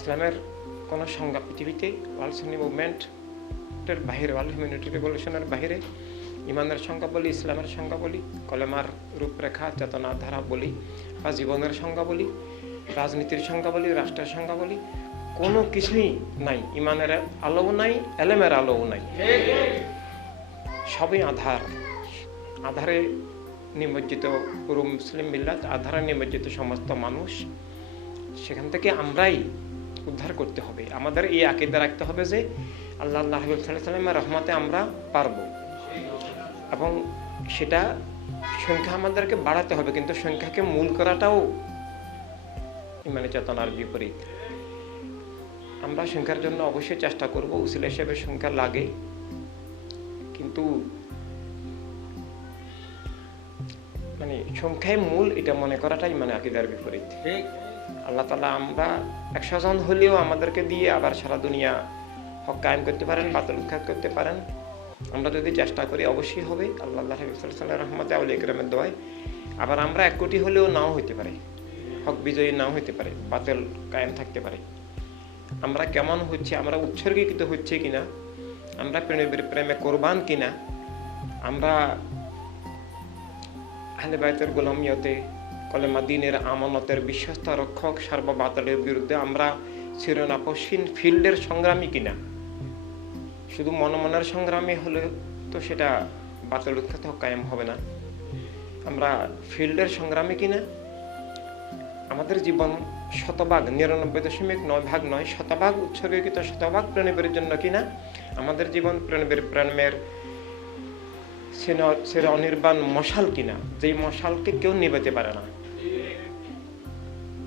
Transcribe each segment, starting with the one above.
ইসলামের কোনো সংজ্ঞা পৃথিবীতে ওয়ার্ল্ড সুন্নি মুভমেন্টের বাহিরে, ওয়ার্ল্ড হিউম্যানিটি রেভলিউশনের বাহিরে ইমানের সংজ্ঞা বলি, ইসলামের সংজ্ঞা বলি, কলেমার রূপরেখা চেতনা ধারা বলি, বা জীবনের সংজ্ঞা বলি, রাজনীতির সংজ্ঞা বলি, রাষ্ট্রের সংজ্ঞা বলি, কোনো কিছুই নাই। ইমানের আলোও নাই, এলেমের আলোও নাই, সবই আধার। আধারে নিমজ্জিত পুরো মুসলিম মিল্লাত, আধারে নিমজ্জিত সমস্ত মানুষ। সেখান থেকে আমরাই উদ্ধার করতে হবে। আমাদের এই আকীদা রাখতে হবে যে আল্লাহ হাবিব সাল্লাল্লাহু আলাইহি ওয়াসাল্লামের রহমতে আমরা পারবো, এবং সেটা সংখ্যা আমাদেরকে বাড়াতে হবে, কিন্তু সংখ্যাকে মূল করাটাও ইমানি চেতনার বিপরীত। আমরা সংখ্যার জন্য অবশ্যই চেষ্টা করব, উসিলা হিসেবে সংখ্যা লাগে, কিন্তু মানে সংখ্যায় মূল এটা মনে করাটাই মানে আকীদার বিপরীত। আল্লাহ তাআলা আমরা 100 জন হলেও আমাদেরকে দিয়ে আবার সারা দুনিয়া হক কায়েম করতে পারেন, বাতিল উৎখাত করতে পারেন। আমরা যদি চেষ্টা করি অবশ্যই হবে, আল্লাহ হাবিব সাল্লাল্লাহু আলাইহি ওয়াসাল্লামের রহমতে, আউলিয়া কেরামের দোয়ায়। আবার আমরা 1 কোটি হলেও নাও হইতে পারে, হক বিজয়ী নাও হইতে পারে, বাতিল কায়েম থাকতে পারে। আমরা কেমন হচ্ছে, আমরা উৎসর্গীকৃত হচ্ছে কিনা, আমরা প্রেমে কোরবান কিনা, আমরা আহলে বাইতের গোলামিয়তে, কলেমা দ্বীনের আমানতের বিশ্বস্ত রক্ষক, সার্ববাতিলের বিরুদ্ধে আমরা চিরনাপসীন ফিল্ডের সংগ্রামী কিনা। শুধু মনের সংগ্রামী হলে তো সেটা বাতিল উৎখাত কায়েম হবে না। আমরা ফিল্ডের সংগ্রামী কিনা, আমাদের জীবন 99.9% নয়, 100% উৎসর্গীকৃত, 100% প্রেমের জন্য কিনা, আমাদের জীবন প্রেমের সেরা অনির্বাণ মশাল কিনা, যেই মশালকে কেউ নিভাতে পারে না।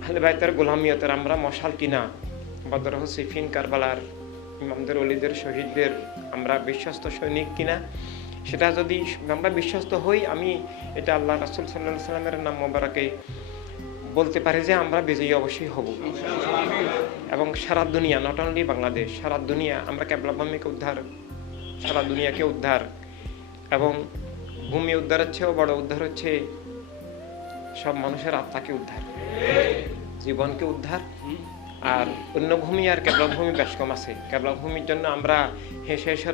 আহলে বাইতের গোলামিয়তের আমরা মশাল কিনা, বদর, সিফিন, কারবালার ইমামদের, ওলিদের, শহীদদের আমরা বিশ্বস্ত সৈনিক কিনা। সেটা যদি আমরা বিশ্বস্ত হই, আমি এটা আল্লাহ রাসূল সাল্লাল্লাহু আলাইহি ওয়াসাল্লামের নাম মোবারকে বলতে পারি যে আমরা বিজয়ী অবশ্যই হব। এবং সারা দুনিয়া, নট অনলি বাংলাদেশ, সারা দুনিয়া আমরা ক্যাবলা ভূমিকে উদ্ধার, সারা দুনিয়াকে উদ্ধার, এবং ভূমি উদ্ধারের চেয়েও বড় উদ্ধার হচ্ছে সব মানুষের আত্মাকে উদ্ধার, জীবনকে উদ্ধার। আর অন্য ভূমি আর ক্যাবলা ভূমি বেশ কম আছে। ক্যাবলা ভূমির জন্য আমরা হেসে হেসে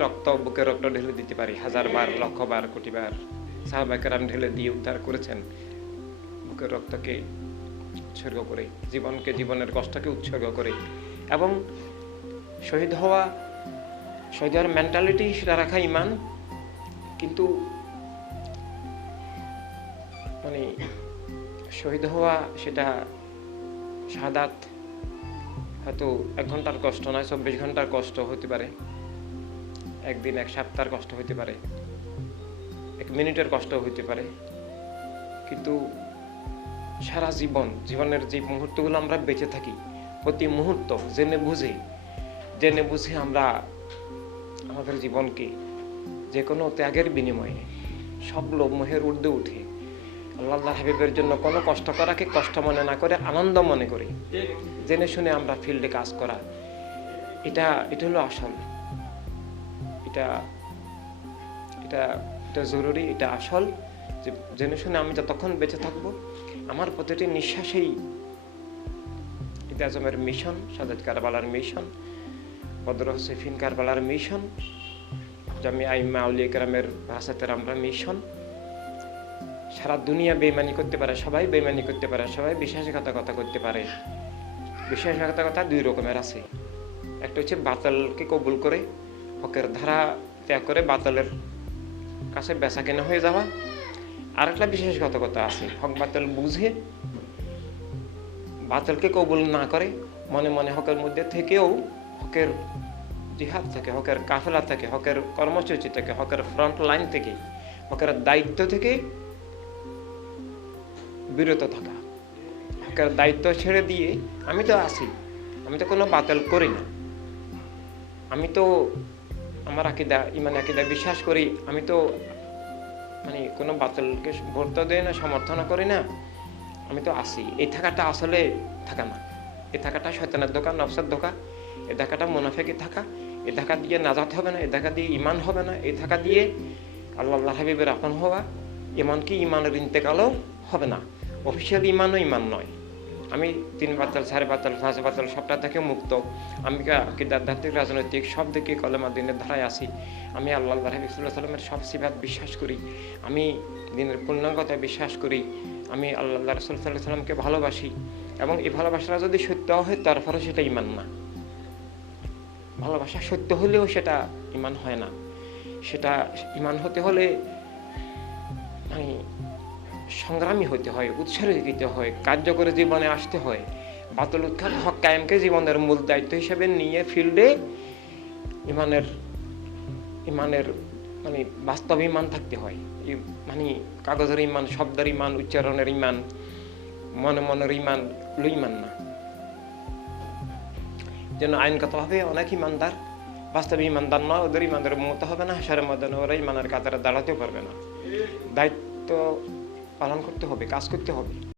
বুকে রক্ত ঢেলে দিতে পারি, 1000 বার, লক্ষ বার, কোটি বার। সাহাবায়ে কেরাম ঢেলে দিয়ে উদ্ধার করেছেন, বুকের রক্তকে উৎসর্গ করে, জীবনকে, জীবনের কষ্টকে উৎসর্গ করে। এবং শহীদ হওয়ার মেন্টালিটি সেটা রাখা ইমান, কিন্তু মানে শহীদ হওয়া সেটা শাহাদাত হয়তো 1 ঘন্টার কষ্ট নয়, 24 ঘন্টার কষ্ট হতে পারে, একদিন, 1 সপ্তাহের কষ্ট হতে পারে, 1 মিনিটের কষ্ট হতে পারে, কিন্তু সারা জীবনের যে মুহূর্তগুলো আমরা বেঁচে থাকি, প্রতি মুহূর্ত জেনে বুঝে আমরা আমাদের জীবনকে যে কোনো ত্যাগের বিনিময়ে, সব লোভ মোহের ঊর্ধ্বে উঠে আল্লাহ হাবিবের জন্য কোনো কষ্ট করাকে কষ্ট মনে না করে আনন্দ মনে করি, জেনে শুনে আমরা ফিল্ডে কাজ করা, এটা হলো আসল। এটা জরুরি, এটা আসল। যে জেনে শুনে আমি যতক্ষণ বেঁচে থাকবো, আমার প্রতিটি নিঃশ্বাসেই ঈদ আজমের মিশন, সাদেত কারবালার মিশন, বদর, সিফিন, কারবালার মিশন, জামিয়া আইম্মা আউলিয়া কেরামের রাসাতের আমরা মিশন। সারা দুনিয়া বেঈমানি করতে পারে, সবাই বেঈমানি করতে পারে, সবাই বিশ্বাসঘাতকতা করতে পারে। বিশ্বাসঘাতকতা 2 রকমের আছে। একটা হচ্ছে বাতিলকে কবুল করে, হকের ধারা ত্যাগ করে বাতিলের কাছে বেচা কেনা হয়ে যাওয়া। আর একটা বিশ্বাসঘাতকতা আছে, হক বাতিল বুঝে বাতিলকে কবুল না করে, মনে মনে হকের মধ্যে থেকেও, হকের জিহাদ থেকে, হকের কাফেলা থেকে, হকের কর্মসূচি থেকে, হকের ফ্রন্ট লাইন থেকে, হকের দায়িত্ব থেকে বিরত থাকা। হকের দায়িত্ব ছেড়ে দিয়ে আমি তো আছি, আমি তো কোনো বাতিল করি না, আমি তো আমার আকীদা, ইমান আকীদা বিশ্বাস করি, আমি তো মানে কোনো বাতিলকে ভোট দেয় না, সমর্থন করি না, আমি তো আছি। এই থাকাটা আসলে থাকা না, এই থাকাটা শয়তানের ধোঁকা, নফসের ধোঁকা, এই থাকাটা মুনাফিকি থাকা। এই থাকা দিয়ে নাজাত হবে না, এই থাকা দিয়ে ইমান হবে না, এই থাকা দিয়ে আল্লাহ হাবিবের আপন হওয়া, এমনকি ইমানের ইন্তেকালও হবে না। অফিসিয়াল ইমানও ইমান নয়, আমি 3 বাতাল 4 বাতাল 5 বাতাল সবটা থেকে মুক্ত। আমি আধ্যাত্মিক রাজনৈতিক সব দিকে কলেমা দিনের ধারায় আছি। আমি আল্লাহ হাবিব সাল্লাল্লাহু আলাইহি ওয়াসাল্লামের সব সিফাত বিশ্বাস করি। আমি দিনের পূর্ণাঙ্গতায় বিশ্বাস করি। আমি আল্লাহ রাসূল সাল্লাল্লাহু আলাইহি ওয়াসাল্লামকে ভালোবাসি এবং এই ভালোবাসাটা যদি সত্য হয় তারপরে সেটা ঈমান না। ভালোবাসা সত্য হলেও সেটা ঈমান হয় না। সেটা ঈমান হতে হলে মানে সংগ্রামী হতে হয়, উৎসাহী দিতে হয়, কার্যকরী জীবনে আসতে হয়। বাতিল উৎখাত হক কায়েমকে জীবনের মূল দায়িত্ব হিসেবে নিয়ে ফিল্ডে ইমানের মানে বাস্তব ঈমান থাকতে হয়। মানে কাগজের ঈমান, শব্দের ঈমান, উচ্চারণের ঈমান, মনের ঈমান, ঈমান না। যেন আইনগতভাবে অনেক ঈমানদার বাস্তবে ঈমানদার নয়, ওদের ঈমানের মতো হবে না, হাশরের ময়দানে ওরা ঈমানের কাতারে দাঁড়াতেও পারবে না। দায়িত্ব পালন করতে হবে, কাজ করতে হবে।